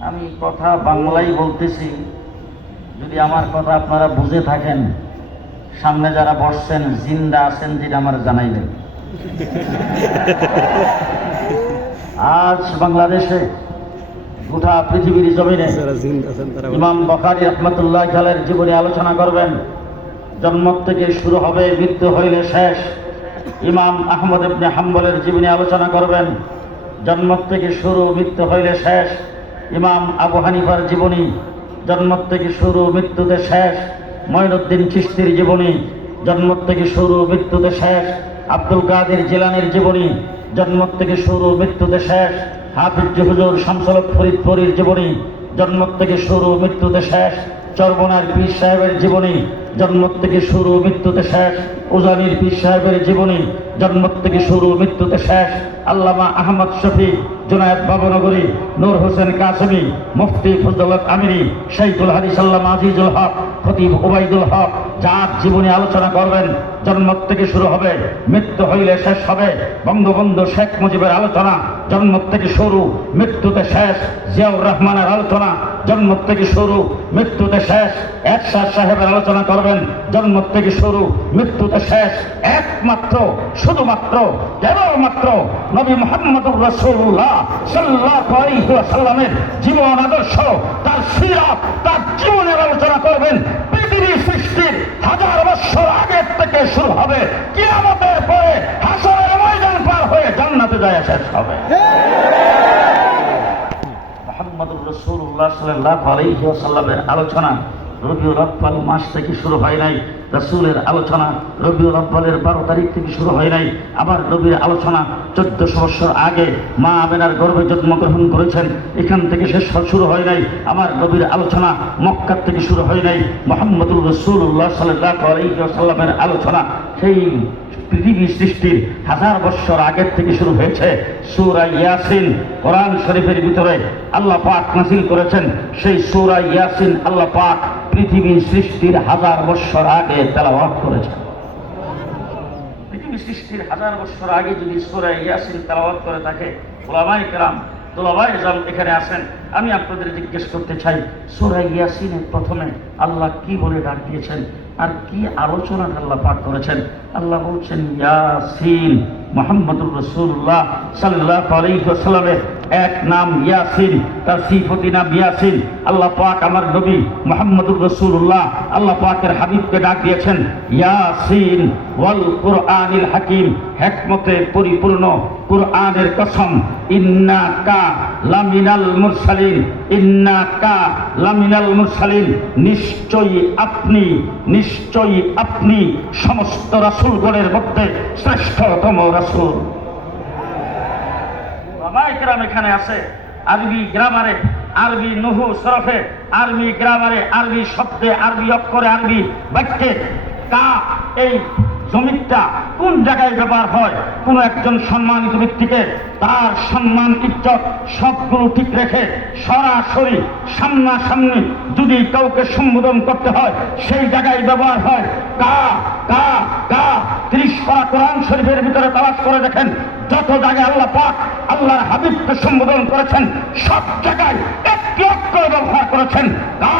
আমি কথা বাংলাই বলতেছি। যদি আমার কথা আপনারা বুঝে থাকেন সামনে যারা বসছেন জিন্দা আছেন যেটা আমার জানাইবেন। আজ বাংলাদেশে গোটা পৃথিবীর জমিনে ইমাম বখারি রহমতুল্লাহ খালের জীবনে আলোচনা করবেন। জন্ম থেকে শুরু হবে মৃত্যু হইলে শেষ। ইমাম আহমদ ইবনে হাম্বলের জীবনী আলোচনা করবেন। জন্ম থেকে শুরু মৃত্যু হইলে শেষ। ইমাম আবু হানিফার জীবনী জন্ম থেকে শুরু মৃত্যুতে শেষ, ময়নুদ্দিন চিস্তির জীবনী জন্ম থেকে শুরু মৃত্যুতে শেষ, আব্দুল কাদের জিলানের জীবনী জন্ম থেকে শুরু মৃত্যুতে শেষ, হাফিজ হুজুর শামসলক ফরিদপুরীর জীবনী জন্ম থেকে শুরু মৃত্যুতে শেষ চরবনার পীর সাহেবের জীবনী জন্ম থেকে শুরু মৃত্যুতে শেষ, উজানির পীর সাহেবের জীবনী জন্ম থেকে শুরু মৃত্যুতে শেষ, আল্লামা আহমদ শফি জুনায়দ বাবনগরী, নূর হোসেন কাসমি, মুফতি ফজলত আমিরি, শহীদুল হারিসাল্লাম আজিজুল হক, খতিব ওবাইদুল হক, যার জীবনে আলোচনা করবেন, জন্ম থেকে শুরু হবে, মৃত্যু হইলে শেষ হবে, বঙ্গবন্ধু শেখ মুজিবের আলোচনা, জন্ম থেকে শুরু, মৃত্যুতে শেষ, জিয়াউর রহমানের আলোচনা জন্ম থেকে শুরু, মৃত্যুতে শেষ। এক একসাথ সাহেবের আলোচনা করবেন, জন্ম থেকে শুরু, মৃত্যুতে শেষ। একমাত্র, শুধুমাত্র, কেবলমাত্র নবী মোহাম্মদুর রসুল্লাহ সাল্লাল্লাহু আলাইহি ওয়াসাল্লামের জীবন আদর্শ, তার সিরাত তার জীবনের আলোচনা করবেন। পৃথিবী সৃষ্টির হাজার বছর আগের থেকে শুরু হবে। কিয়ামতের পরে হাসরের ময়দান পার হয়ে জান্নাতে যায়, শেষ হবে। রসুল্লাহ সাল্লাহ আলাইহি ওয়াসাল্লামের আলোচনা। রবিউল আব্বাল মাস থেকে শুরু হয় নাই। রসুলের আলোচনা রবিউল আব্বালের বারো তারিখ থেকে শুরু হয় নাই। আবার নবীর আলোচনা চোদ্দশো বছর আগে মা আমেনার গর্ভে জন্মগ্রহণ করেছেন। এখান থেকে শেষ শুরু হয় নাই। আমার নবীর আলোচনা মক্কার থেকে শুরু হয় নাই। মোহাম্মদুর রসুল্লাহ সাল্লাহ আলাইহি ওয়াসাল্লামের আলোচনা সেই পৃথিবী সৃষ্টির হাজার বছর আগের থেকে শুরু হয়েছে। সুরা ইয়াসিন, কোরআন শরীফের ভিতরে আল্লাহ পাক নাসিল করেছেন। সেই সুরা ইয়াসিন আল্লাহ পাক পৃথিবী সৃষ্টির হাজার বছর আগে তেলাওয়াত করেছেন। পৃথিবী সৃষ্টির হাজার বছর আগে যদি সুরা ইয়াসিন তেলাওয়াত করে থাকে ওলামাই কেরাম তোলাবাই জাম এখানে আসেন। আমি আপনাদের জিজ্ঞেস করতে চাই, সুরা ইয়াসিনের প্রথমে আল্লাহ কি বলে ডাক দিয়েছেন? আর কি আলোচনা আল্লাহ পাঠ করেছেন? আল্লাহ বলছেন, ইয়াসিন মোহাম্মদুর রসুল্লাহ সাল্লাহ আলাইসাল্লামের এক নাম ইয়াসিন, তার সিফতি নাম ইয়াসিন। আল্লাহ পাক আমার নবী মোহাম্মদুর রসুল্লাহ আল্লাহ পাকের হাবিবকে ডাক দিয়েছেন, ইয়াসিন ওয়াল কুরআনিল হাকিম, হেকমতে পরিপূর্ণ কুরআনের কসম ইন্না কা লামিনাল মুরসালিন ইন্না কা লামিনাল মুরসালিন নিশ্চয়ই আপনি নিশ্চয়ই আপনি সমস্ত রাসূলগণের মধ্যে শ্রেষ্ঠতম রাসূল গ্রাম এখানে আছে, আরবি গ্রামারে, আরবি নুহু সরফে, আরবি গ্রামারে, আরবি শব্দে, আরবি অক্ষরে, আরবি বাক্যে কা এই জমিটা কোন জায়গায় ব্যবহার হয়? কোনো একজন সম্মানিত ব্যক্তিকে তার সম্মান, ইজ্জত সবগুলো ঠিক রেখে সরাসরি, সামনাসামনি যদি কাউকে সম্বোধন করতে হয়, সেই জায়গায় ব্যবহার হয়, কা কা কা, ত্রিশ কোরআন শরীফের ভিতরে তালাশ করে দেখেন, যত জায়গায় আল্লাহ পাক আল্লাহর হাবিবকে সম্বোধন করেছেন, সব জায়গায় একটি অক্ষর ব্যবহার করেছেন, কা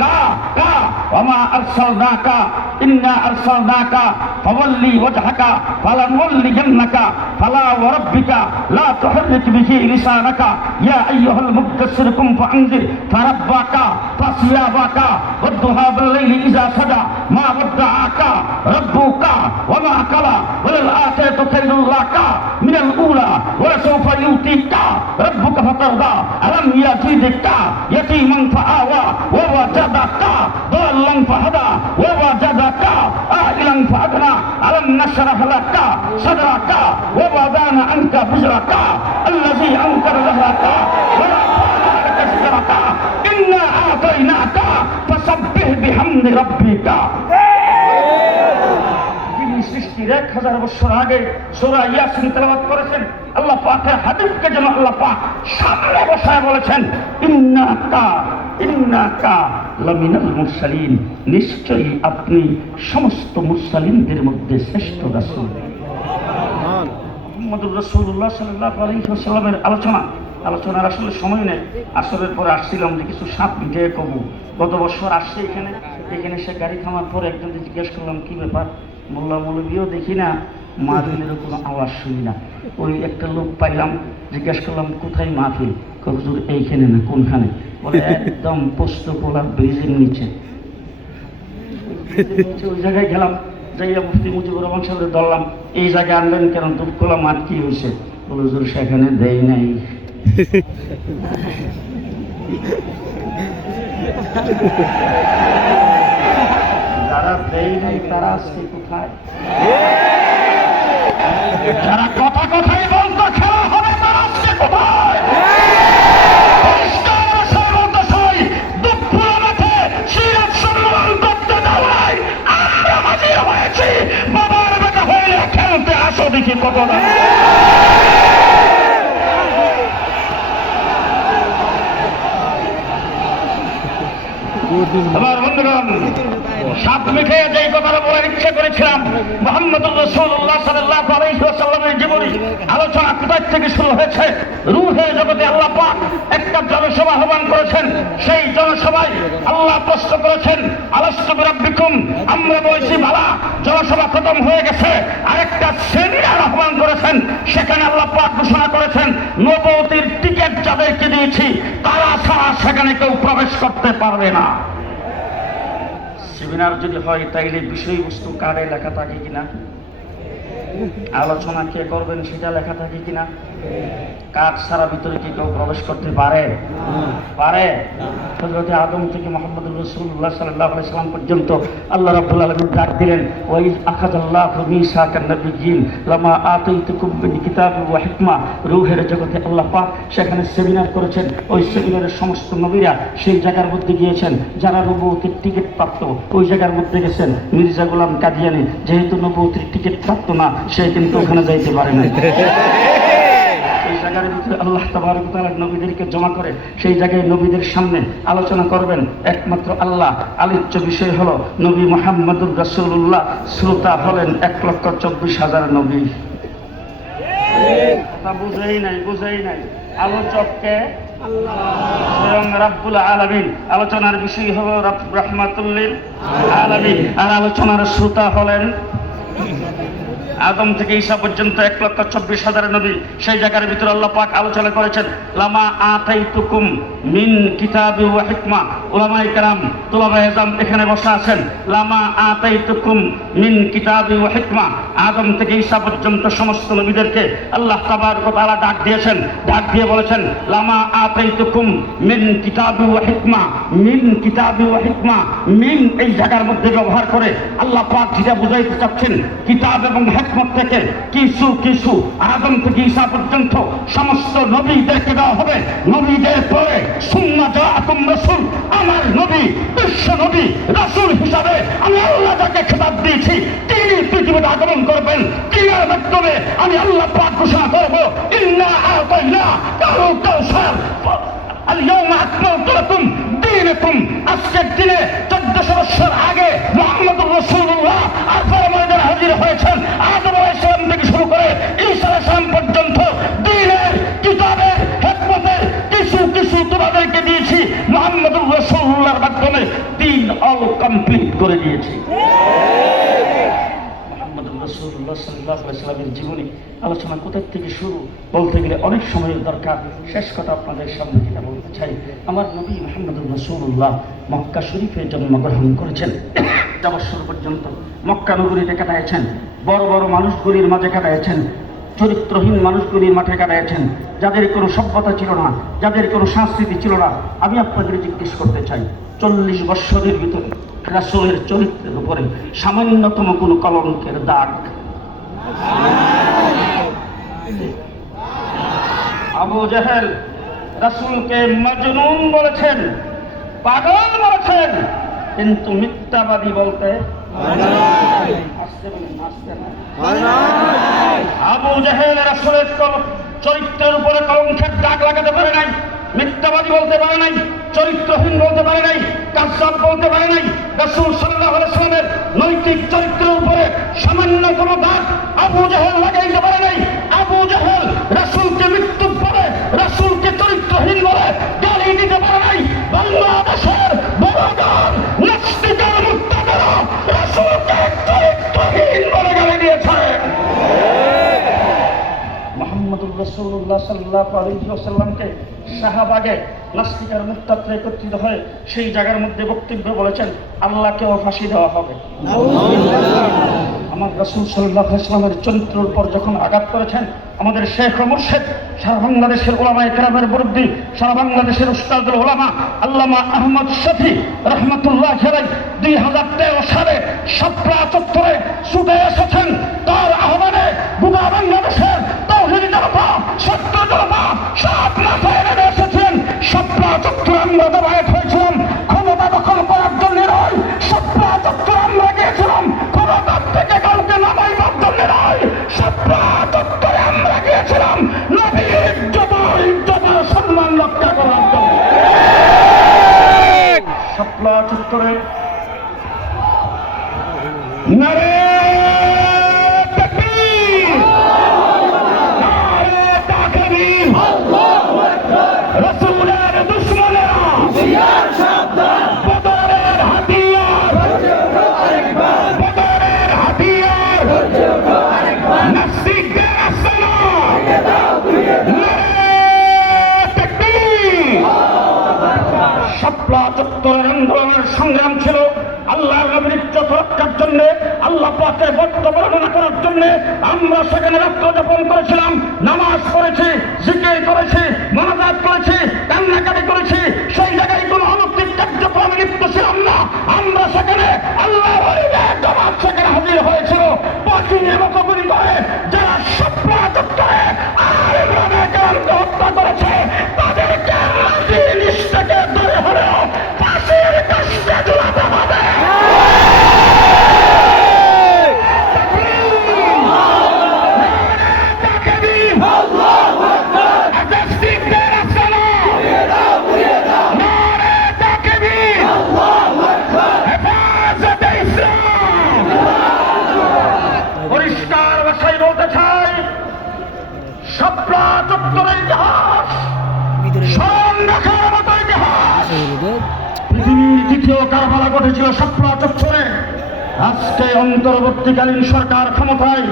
কা কা ওমা আরসালনাকা, ইন্না আরসালনাকা, ফাওয়াল্লি ওয়াজহাকা নাকা, ফালা মুল্লিহান নাকা, ফালা ওয়ারাব্বিকা লা তুহরিক বিহি লিসানাকা। ইয়া আইয়ুহাল মুদাসসির, কুম ফাআনজির, ফারাব্বাকা, ফাসিয়াবাকা ওয়াদুহা বিল্লাইলি ইযা সাদা, মা ওয়াদাআকা রাব্বুকা ওয়া মা আকালা ওয়াল আখিরাতু খাইরুল লাকা মিনাল উলা, ওয়া সাউফা ইউতিকা, রাব্বুকা ফাতারদা, আলাম ইয়াজিদিকা, ইয়াতীমান ফাআওয়া, ওয়া ওয়াজাদাকা, দাল্লান ফাহাদা ألم نشرح لك صدرك ووضعنا عنك وزرك الذي أنكر ظهرك ورفعنا لك ذكرك إنا أعطيناك فسبح بحمد ربك যিনি সৃষ্টির এক হাজার বছর আগে সোরা ইয়াসিন তেলাবাদ করেছেন আল্লাহ পাকের হাবিবকে যেন আল্লাহ পাক সামনে বসায় বলেছেন ইন্নাকা ইন্নাকা লামিনাল মুরসালিন নিশ্চয়ই আপনি সমস্ত মুরসালিনদের মধ্যে শ্রেষ্ঠ রাসূল। মুহাম্মদুর রাসূলুল্লাহ সাল্লাল্লাহু আলাইহি আলোচনা। আলোচনার আসলে সময় নেই। আসরের পরে আসছিলাম যে কিছু সাপ মিটে কবু গত বছর আসছে এখানে। এখানে সে গাড়ি থামার পরে একজনকে জিজ্ঞেস করলাম কি ব্যাপার? মোল্লা মৌলবীও দেখি না মাহফিলেরও কোনো আওয়াজ শুনি না। ওই একটা লোক পাইলাম জিজ্ঞেস করলাম কোথায় মাহফিল? হুজুর এইখানে না কোনখানে? বলে একদম পোস্ত নিচে ব্রিজের নিচে। ওই জায়গায় গেলাম, যাইয়া মুফতি মুজিবুর রহমান সাহেবের ধরলাম, এই জায়গায় আনলেন কেন? দুধ কোলা মাঠ কি হয়েছে? বলে সেখানে দেয় নাই। যারা দেয় নাই, তারা আজকে কোথায়? যারা আসো দেখি কত না আমার বন্ধুগণ সাত মিঠে যেই কথাটা বলার ইচ্ছা করেছিলাম মোহাম্মদ রসুল্লাহ সাল্লাহ আলাইসাল্লামের জীবনী। আলোচনা কোথায় থেকে শুরু হয়েছে? রুহে জগতে আল্লাহ একটা জনসভা আহ্বান করেছেন। সেই জনসভায় আল্লাহ প্রশ্ন করেছেন আলস্য বিরাব্বিকুম, আমরা বলছি ভালা জনসভা খতম হয়ে গেছে। আরেকটা সেমিনার আহ্বান করেছেন, সেখানে আল্লাহ ঘোষণা করেছেন, নবতির টিকিট যাদেরকে দিয়েছি, তারা ছাড়া সেখানে কেউ প্রবেশ করতে পারবে না। সেমিনার যদি হয়, তাইলে বিষয়বস্তু কারে লেখা থাকে কিনা? আলোচনা কে করবেন, সেটা লেখা থাকে কিনা? কাজ ছাড়া ভিতরে কি কেউ প্রবেশ করতে পারে? পারে? হযরত আদম থেকে মোহাম্মদ রসুল্লাহ সাল্লাহ পর্যন্ত আল্লাহ রাব্বুল আলামিন ডাক দিলেন মিসাকান নাবিয়্যিন, লামা কিতাবি ওয়া হিকমা। রূহের জগতে আল্লাহ পাক সেখানে সেমিনার করেছেন। ওই সেমিনারের সমস্ত নবীরা সেই জায়গার মধ্যে গিয়েছেন, যারা নবুয়তির টিকিট প্রাপ্ত, ওই জায়গার মধ্যে গেছেন। মির্জা গোলাম কাদিয়ানি, যেহেতু নবুয়তির টিকিট প্রাপ্ত না, সে কিন্তু ওখানে যাইতে পারে না জায়গার ভিতরে আল্লাহ তাবারক নবীদেরকে জমা করে সেই জায়গায় নবীদের সামনে আলোচনা করবেন। একমাত্র আল্লাহ। আলোচ্য বিষয় হলো নবী মোহাম্মদুর রাসূলুল্লাহ। শ্রোতা হলেন এক লক্ষ চব্বিশ হাজার নবী। আলোচনার বিষয় হলো আলামিন। আর আলোচনার শ্রোতা হলেন আদম থেকে ঈসা পর্যন্ত এক লক্ষ চব্বিশ হাজার নবী। সেই জায়গার ভিতরে আল্লাহ পাক আলোচনা করেছেন, লামা আতাইতুকুম মিন কিতাবি ওয়া হিকমা। উলামায়ে কেরাম তুলাবায়ে জাম এখানে বসা আছেন, লামা আতাইতুকুম মিন কিতাবি ওয়া হিকমা। আদম থেকে ঈসা পর্যন্ত সমস্ত নবীদেরকে আল্লাহ ওয়া তাআলা ডাক দিয়েছেন, ডাক দিয়ে বলেছেন, লামা আতাইতুকুম মিন কিতাবি ওয়া হিকমা, মিন কিতাবি ওয়া হিকমা। মিন এই জায়গার মধ্যে ব্যবহার করে আল্লাহ পাক যেটা বুঝাইতে চাচ্ছেন, কিতাব এবং হেকমত থেকে কিছু কিছু আদম থেকে ঈসা পর্যন্ত সমস্ত নবীদেরকে দেওয়া হবে নবীদের পরে সুন্না জাআতুম রাসূল আমার নবী বিশ্ব নবী রাসূল হিসাবে আমি আল্লাহ যাকে খেতাব দিয়েছি তিনি পৃথিবীতে আগমন করবেন তিনার মাধ্যমে আমি আল্লাহ পাক ঘোষণা করবো ইন্না আতাইনা কারু কাউসার اليوم أكملت لكم دينكم আজকের দিনে চোদ্দশো বছর আগে মোহাম্মদ রসুল্লাহ আফার ময়দানে হাজির হয়েছেন। আদম আলাইসালাম থেকে শুরু করে ঈসা আলাইসালাম পর্যন্ত দিনের, কিতাবের, হেকমতের কিছু কিছু তোমাদেরকে দিয়েছি। মোহাম্মদ রসুল্লাহর মাধ্যমে দিন অল কমপ্লিট করে দিয়েছি। আলোচনা কোথার থেকে শুরু বলতে গেলে অনেক সময়ের দরকার। শেষ কথা আপনাদের সামনে যেটা বলতে চাই, আমার নবী মোহাম্মদ রসুল্লাহ মক্কা শরীফে জন্মগ্রহণ করেছেন। বছর পর্যন্ত মক্কা নগরীতে কাটাইছেন। বড় বড় মানুষগুলির মাঝে কাটাইছেন। চরিত্রহীন মানুষগুলির মাঠে কাটাইছেন। যাদের কোনো সভ্যতা ছিল না, যাদের কোনো সংস্কৃতি ছিল না, আমি আপনাদের জিজ্ঞেস করতে চাই, চল্লিশ বৎসরের ভিতরে রাসূলের চরিত্রের উপরে সামান্যতম কোনো কলঙ্কের দাগ? আবু জাহেল রাসূলকে মজনুন বলেছেন। পাগল বলেছেন কিন্তু মিথ্যাবাদী বলতে। আবু জাহেল রাসূলের চরিত্রের উপরে কলঙ্কের দাগ লাগাতে পারে নাই মিথ্যাবাদী বলতে পারে নাই চরিত্রহীন বলতে পারে নাই কাসাব বলতে পারে নাই রাসূল সাল্লাল্লাহু আলাইহি নৈতিক চরিত্রের উপরে সামান্য কোনো দাগ আবু জাহেল লাগাইতে পারে নাই আবু জাহেল রাসূলকে সাল্লাহ আলহিহাসাল্লামকে শাহবাগে, নাস্তিকার মুক্তাত্রে একত্রিত হয়ে সেই জায়গার মধ্যে বক্তব্য বলেছেন, আল্লাহকেও ফাঁসি দেওয়া হবে। আমার রসুল সাল্লাহ ইসলামের চরিত্রের উপর যখন আঘাত করেছেন, আমাদের শেখ মুর্শেদ, সারা বাংলাদেশের ওলামা একরামের মুরব্বী, সারা বাংলাদেশের উস্তাদুল ওলামা আল্লামা আহমদ শফি রহমতুল্লাহ খেলাই দুই হাজার তেরো সালে সাপড়া চত্বরে ছুটে এসেছেন, তার জন্য, আল্লাহ পাকের বক্তব্য বর্ণনা করার জন্য আমরা সেখানে রাত্র যাপন করেছিলাম, নামাজ পড়েছি, জিকির করেছি, মনাজাত করেছি, কান্নাকাটি করেছি, সেই জায়গায় কোনো অনৈতিক কার্যক্রমে লিপ্ত ছিলাম না। আমরা সেখানে আল্লাহ সেখানে হাজির হয়েছিল। মতো গুলি করে যারা শাপলা অন্তর্বর্তীকালীন সরকার ক্ষমতায়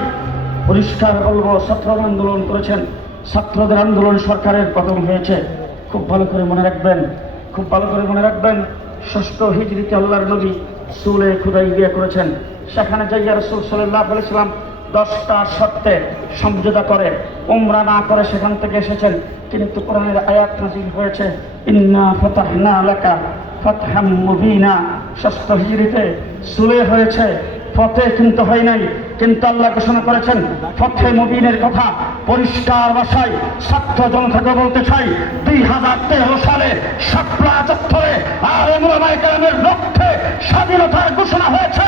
পরিষ্কার বলব, ছাত্ররা আন্দোলন করেছেন। ছাত্রদের আন্দোলন সরকারের পতন হয়েছে। খুব ভালো করে মনে রাখবেন, খুব ভালো করে মনে রাখবেন, ষষ্ঠ হিজড়িতে আল্লাহর নবী সুলে খুদাই বিয়ে করেছেন। সেখানে যাইয়া রসুল সাল্লাহ বলেছিলাম দশটা শর্তে সমঝোতা করে, উমরা না করে সেখান থেকে এসেছেন। কিন্তু কোরআনের আয়াত নাজিল হয়েছে, ইন্না ফাতাহনা লাকা ফাতহাম মুবিনা। ষষ্ঠ হিজরিতে সুলে হয়েছে ফতে কিন্তু হয় নাই। কিন্তু আল্লাহ ঘোষণা করেছেন ফতে মুবিনের কথা পরিষ্কার ভাষায় ছাত্র জনতাকে বলতে চাই। দুই হাজার তেরো সালে সাপলা চত্বরে আর এমরামাই গ্রামের লক্ষ্যে স্বাধীনতার ঘোষণা হয়েছে।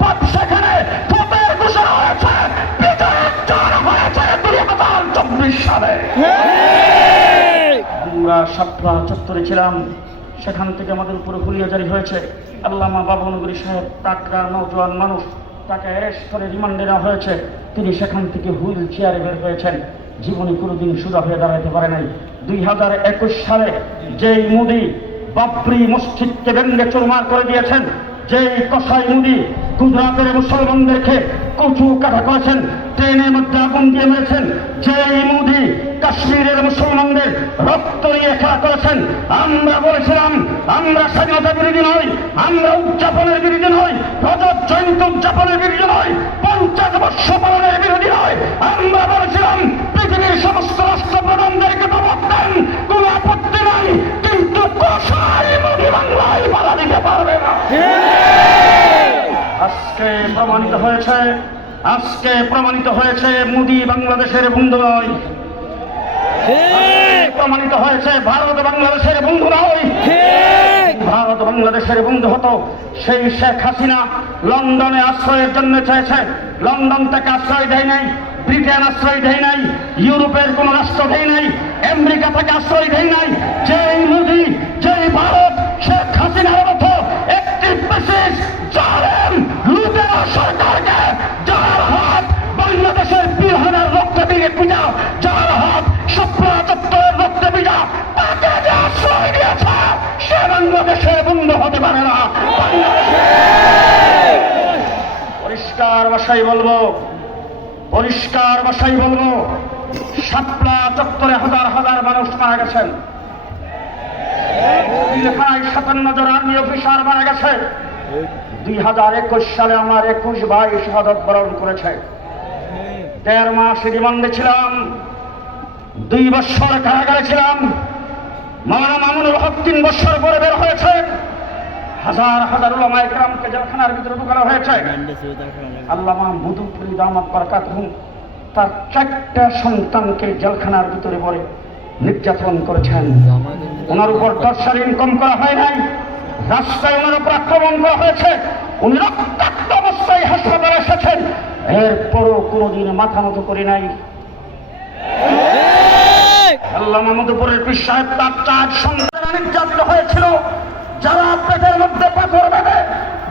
পথ সেখানে ফতের ঘোষণা হয়েছে। চব্বিশ সালে। আমরা চত্বরে ছিলাম। সেখান থেকে আমাদের উপরে হুলিয়া জারি হয়েছে। আল্লামা বাবনগরী সাহেব, টাকরা নৌজওয়ান মানুষ, তাকে অ্যারেস্ট করে রিমান্ডে নেওয়া হয়েছে। তিনি সেখান থেকে হুইল চেয়ারে বের হয়েছেন। জীবনে কোনোদিন সুদা হয়ে দাঁড়াতে পারে নাই। দুই হাজার একুশ সালে যেই মোদী বাপরি মসজিদকে ব্যঙ্গে চুরমার করে দিয়েছেন, যেই কসাই মুদি গুজরাটের মুসলমানদেরকে কচু কাটা করেছেন, ট্রেনের মধ্যে আগুন দিয়ে মেরেছেন। যেই মুদি, কাশ্মীরের মুসলমানদের রক্ত নিয়ে খেলা করেছেন। আমরা বলেছিলাম, আমরা স্বাধীনতা বিরোধী নই, আমরা উদযাপনের বিরোধী নই, রজত জয়ন্ত উদযাপনের বিরোধী নই, পঞ্চাশ বর্ষ পালনের বিরোধী নয় আমরা বলেছিলাম, পৃথিবীর সমস্ত রাষ্ট্রপ্রধানদেরকে দমক দেন, কোনো আপত্তি নাই, কিন্তু কষাই মোদী বাংলায় বাধা দিতে পারবে না। আজকে প্রমাণিত হয়েছে, আজকে প্রমাণিত হয়েছে মোদী বাংলাদেশের বন্ধু নয়। প্রমাণিত হয়েছে ভারত বাংলাদেশের বন্ধু নয়। ভারত বাংলাদেশের বন্ধু হতো সেই শেখ হাসিনা। লন্ডনে আশ্রয়ের জন্য চেয়েছে। লন্ডন থেকে আশ্রয় দেয় নাই, ব্রিটেন আশ্রয় দেয় নাই, ইউরোপের কোন রাষ্ট্র দেয় নাই, আমেরিকা থেকে আশ্রয় দেয় নাই। যেই মোদী, যেই ভারত, শেখ হাসিনার মতো একটি বিশেষ লুটেরা সরকারকে যার হাত বাংলাদেশের বিহারের রক্ত দিয়ে পূজা যার হাত সপ্রা চত্বরের রক্ত পূজা তাকে যে আশ্রয় সে বাংলাদেশে বন্ধ হতে পারে না। পরিষ্কার ভাষায় বলব, পরিষ্কার ভাষায় বলব শাপলা চত্বরে হাজার হাজার মানুষ মারা গেছেন। সাতান্ন জন আর্মি অফিসার মারা গেছে দুই হাজার একুশ সালে আমার একুশ ভাই শাহাদত বরণ করেছে। দেড় মাস রিমান্ডে ছিলাম দুই বছর কারাগারে ছিলাম। মাওলানা মামুনুল হক তিন বছর পরে বের হয়েছে। হাজার হাজার ওলামায়ে কেরামকে জেলখানার ভিতরে ঢুকানো হয়েছে। আল্লামা মধুপুরি দামাত বরকাত হুম তার চারটা সন্তানকে জেলখানার ভিতরে পড়ে নির্যাতন করেছেন। ওনার উপর টর্চার ইনকম করা হয় নাই। রাস্তায় ওনার উপর আক্রমণ করা হয়েছে। উনি রক্তাক্ত অবস্থায় হাসপাতালে এসেছেন। এরপরও কোনোদিন মাথা মতো করি নাই। আল্লাহ তার সন্তান হয়েছিল। যারা পেটের মধ্যে পাথর বেঁধে,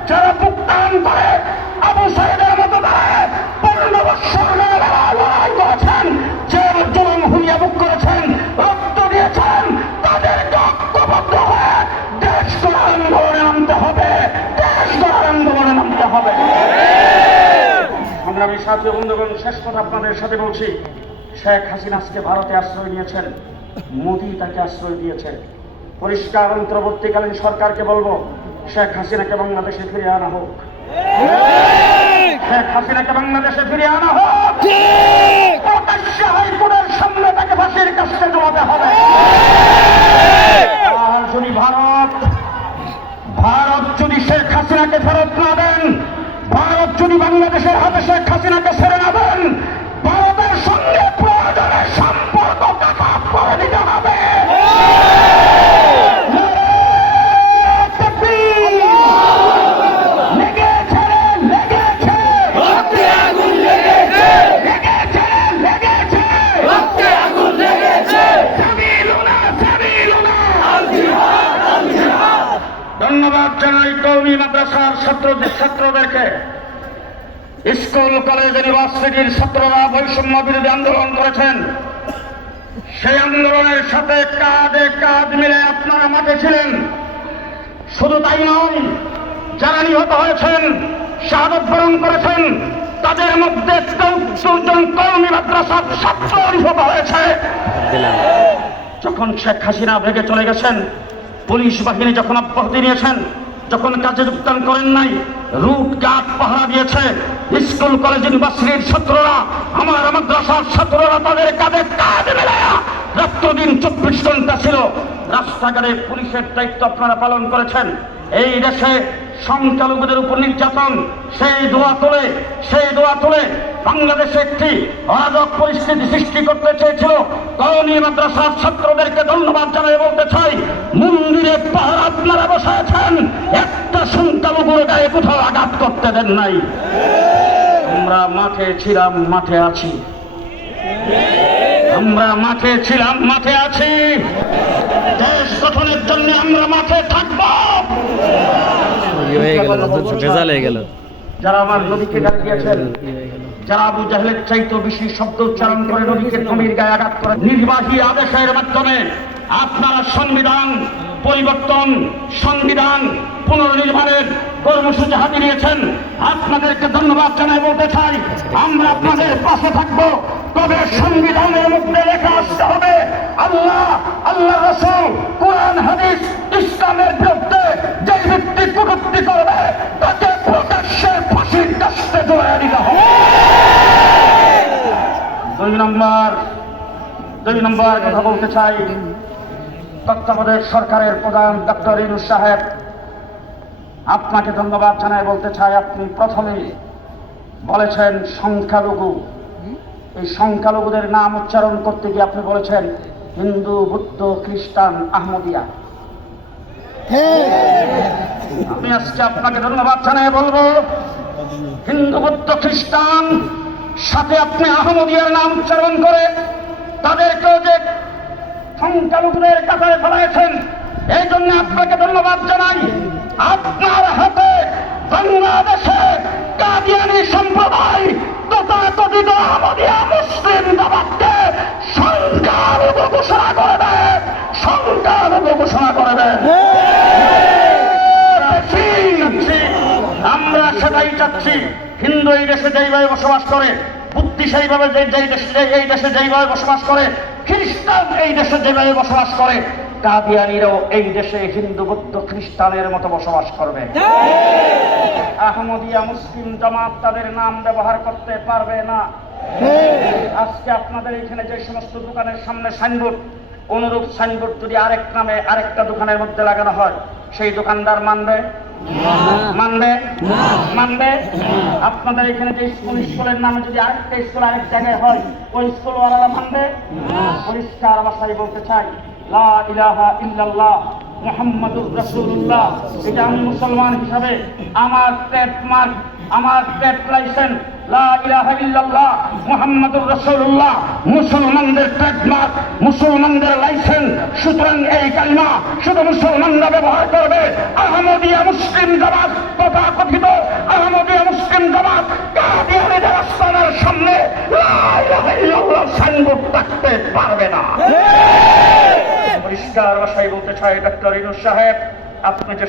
যারা করে সংগ্রামী বন্ধুগণ, শেষ কথা আপনাদের সাথে বলছি। শেখ হাসিনা আজকে ভারতে আশ্রয় নিয়েছেন। মোদি তাকে আশ্রয় দিয়েছে। পরিষ্কার অন্তর্বর্তীকালীন সরকারকে বলব, শেখ হাসিনাকে বাংলাদেশে ফিরিয়ে আনা হোক। শেখ হাসিনাকে বাংলাদেশে ফিরিয়ে আনা জানাই কৌমি মাদ্রাসার ছাত্র ছাত্রদেরকে স্কুল, কলেজ, ইউনিভার্সিটির ছাত্ররা বৈষম্য বিরোধী আন্দোলন করেছেন, সেই আন্দোলনের সাথে কাঁধে কাঁধ মিলে আপনারা মাঠে ছিলেন। শুধু তাই নয়, যারা নিহত হয়েছেন, শাহাদত বরণ করেছেন, তাদের মধ্যে চৌদ্দজন কর্মী মাদ্রাসার ছাত্র নিহত হয়েছে। যখন শেখ হাসিনা ভেগে চলে গেছেন, পুলিশ বাহিনী যখন অব্যাহতি নিয়েছেন যখন কাজে যোগদান করেন নাই রুট গার্ড পাহারা দিয়েছে। স্কুল, কলেজ, ইউনিভার্সিটির ছাত্ররা, আমার মাদ্রাসার ছাত্ররা তাদের কাঁধে কাঁধ মেলায়া রাত্রদিন চব্বিশ ঘণ্টা ছিল। রাস্তাঘাটে পুলিশের দায়িত্ব আপনারা পালন করেছেন। এই দেশে সংখ্যালঘুদের উপর নির্যাতন, সেই দোয়া তোলে, সেই দোয়া তোলে। বাংলাদেশে একটি অরাজক পরিস্থিতি সৃষ্টি করতে চেয়েছিল। কওমি মাদ্রাসার ছাত্রদেরকে ধন্যবাদ জানাই বলতে চাই, মন্দিরে পাহাড় আপনারা বসাইছেন একটা সংখ্যালঘুর গায়ে কোথাও আঘাত করতে দেন নাই। আমরা মাঠে ছিলাম, মাঠে আছি। আমরা মাঠে ছিলাম, মাঠে আছি। দেশ গঠনের জন্য আমরা মাঠে থাকব। হয়ে গেল ভেজাল হয়ে গেল। যারা আমার নদীকে ডাক দিয়েছেন যারা আবু জাহেলের চাইতে বেশি শব্দ উচ্চারণ করে নদীকে জমির গায়ে আঘাত করে, নির্বাহী আদেশের মাধ্যমে আপনারা সংবিধান পরিবর্তন, সংবিধান পুনর্নির্মাণের কর্মসূচি হাতে নিয়েছেন। আপনাদেরকে ধন্যবাদ জানাই বলতে চাই। আমরা আপনাদের পাশে থাকব। তবে সংবিধানের মধ্যে লেখা আসতে হবে, আল্লাহ আল্লাহ রসুল, কোরআন, হাদিস, ইসলামের বিরুদ্ধে যে ব্যক্তি কটূক্তি করবে, তাকে প্রকাশ্যে ফাঁসির কাছে জড়াই দিতে হবে। দুই নম্বর দুই নম্বর কথা বলতে চাই, তত্ত্বাবধায়ক সরকারের প্রধান ডক্টর ইনুস সাহেব, আপনাকে ধন্যবাদ জানাই বলতে চাই। আপনি প্রথমেই বলেছেন সংখ্যালঘু এই সংখ্যালঘুদের নাম উচ্চারণ করতে গিয়ে আপনি বলেছেন হিন্দু বুদ্ধ খ্রিস্টান আহমদিয়া। আমি আজকে আপনাকে ধন্যবাদ জানাই বলব হিন্দু বৌদ্ধ খ্রিস্টান সাথে আপনি আহমদিয়ার নাম উচ্চারণ করে তাদেরকেও যে সংখ্যালঘুদের কাতারে ফেলাইছেন এই জন্য আপনাকে ধন্যবাদ জানাই। আপনার হাতে বাংলাদেশে কাদিয়ানি সম্প্রদায় তথাকথিত আহমদিয়া মুসলিম জামাতকে সংখ্যালঘু ঘোষণা করে দেয় সংখ্যালঘু ঘোষণা করে দেয় আমরা সেটাই চাচ্ছি হিন্দু এই দেশে যেইভাবে বসবাস করে, বুদ্ধি সেইভাবে যেই দেশে এই দেশে যেইভাবে বসবাস করে, খ্রিস্টান এই দেশে যেভাবে বসবাস করে কাদিয়ানিরাও এই দেশে হিন্দু বৌদ্ধ খ্রিস্টানের মতো বসবাস করবে। আহমদিয়া মুসলিম জামাত তাদের নাম ব্যবহার করতে পারবে না। আজকে আপনাদের এখানে যে সমস্ত দোকানের সামনে সাইনবোর্ড অনুরূপ সাইনবোর্ড যদি আরেক নামে আরেকটা দোকানের মধ্যে লাগানো হয় সেই দোকানদার মানবে? মানবে? মানবে? আপনাদের এখানে যে স্কুল স্কুলের নামে যদি আরেকটা স্কুল আরেক জায়গায় হয় ওই স্কুল ওয়ালারা মানবে পরিষ্কার ভাষায় বলতে চাই লা ইল্লাল্লাহ, মুহাম্মাদুর মুসলমান হিসাবে আমার আমার লাইসেন্স, লা ইল্লাল্লাহ লাইসেন্স মুসলমানরা ব্যবহার করবে। আহমদিয়া মুসলিম জামাত তথা কথিত আহমদিয়া মুসলিম জামাত সামনে থাকতে পারবে না। পরিষ্কার ভাষায় বলতে চাই ডাক্তার ইনুস সাহেব আপনি যে